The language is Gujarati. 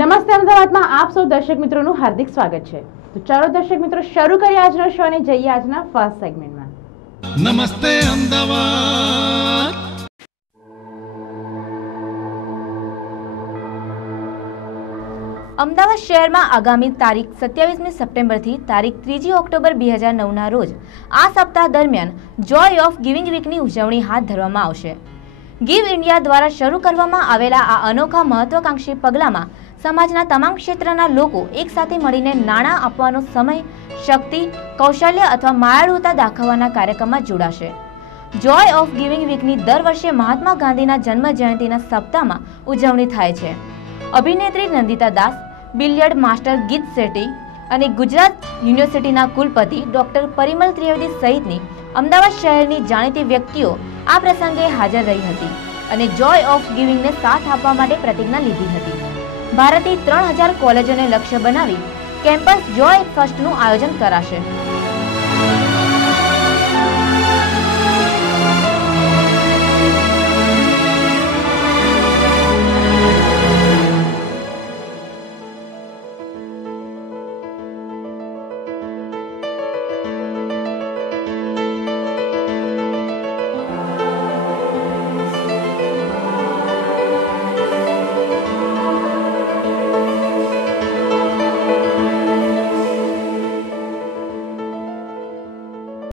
નમસ્તે અમદાવાદમાં આપ સૌ દર્શક મિત્રોનું હાર્દિક સ્વાગત છે। તો ચાલો દર્શક મિત્રો શરૂ કરીએ આજનો શો અને જઈએ આજના ફર્સ્ટ સેગમેન્ટમાં। નમસ્તે અમદાવાદ। અમદાવાદ શહેરમાં આગામી તારીખ 27મી સપ્ટેમ્બરથી તારીખ 3જી ઓક્ટોબર 2009ના રોજ આ સપ્તાહ દરમિયાન જોય ઓફ ગિવિંગ વીકની ઉજવણી હાથ ધરવામાં આવશે। ગીવ ઇન્ડિયા દ્વારા શરૂ કરવામાં આવેલા આ અનોખા મહત્વાકાંક્ષી પગલામાં સમાજના તમામ ક્ષેત્રના લોકો એકસાથે મળીને નાણાં આપવાનો સમય, શક્તિ, કૌશલ્ય અથવા માયાળુતા દાખવવાના કાર્યક્રમમાં જોડાશે। જોય ઓફ ગિવિંગ વીકની દર વર્ષે મહાત્મા ગાંધીના જન્મ જયંતિના સપ્તાહમાં ઉજવણી થાય છે। અભિનેત્રી નંદિતા દાસ, બિલિયર્ડ માસ્ટર ગીત શેટ્ટી અને ગુજરાત યુનિવર્સિટીના કુલપતિ ડોક્ટર પરિમલ ત્રિવેદી સહિતની અમદાવાદ શહેરની જાણીતી વ્યક્તિઓ આ પ્રસંગે હાજર રહી હતી અને જોય ઓફ ગિવિંગને સાથ આપવા માટે પ્રતિજ્ઞા લીધી હતી। ભારતની 3000 કોલેજોને લક્ષ્ય બનાવી કેમ્પસ જોય ફર્સ્ટનું આયોજન કરાશે।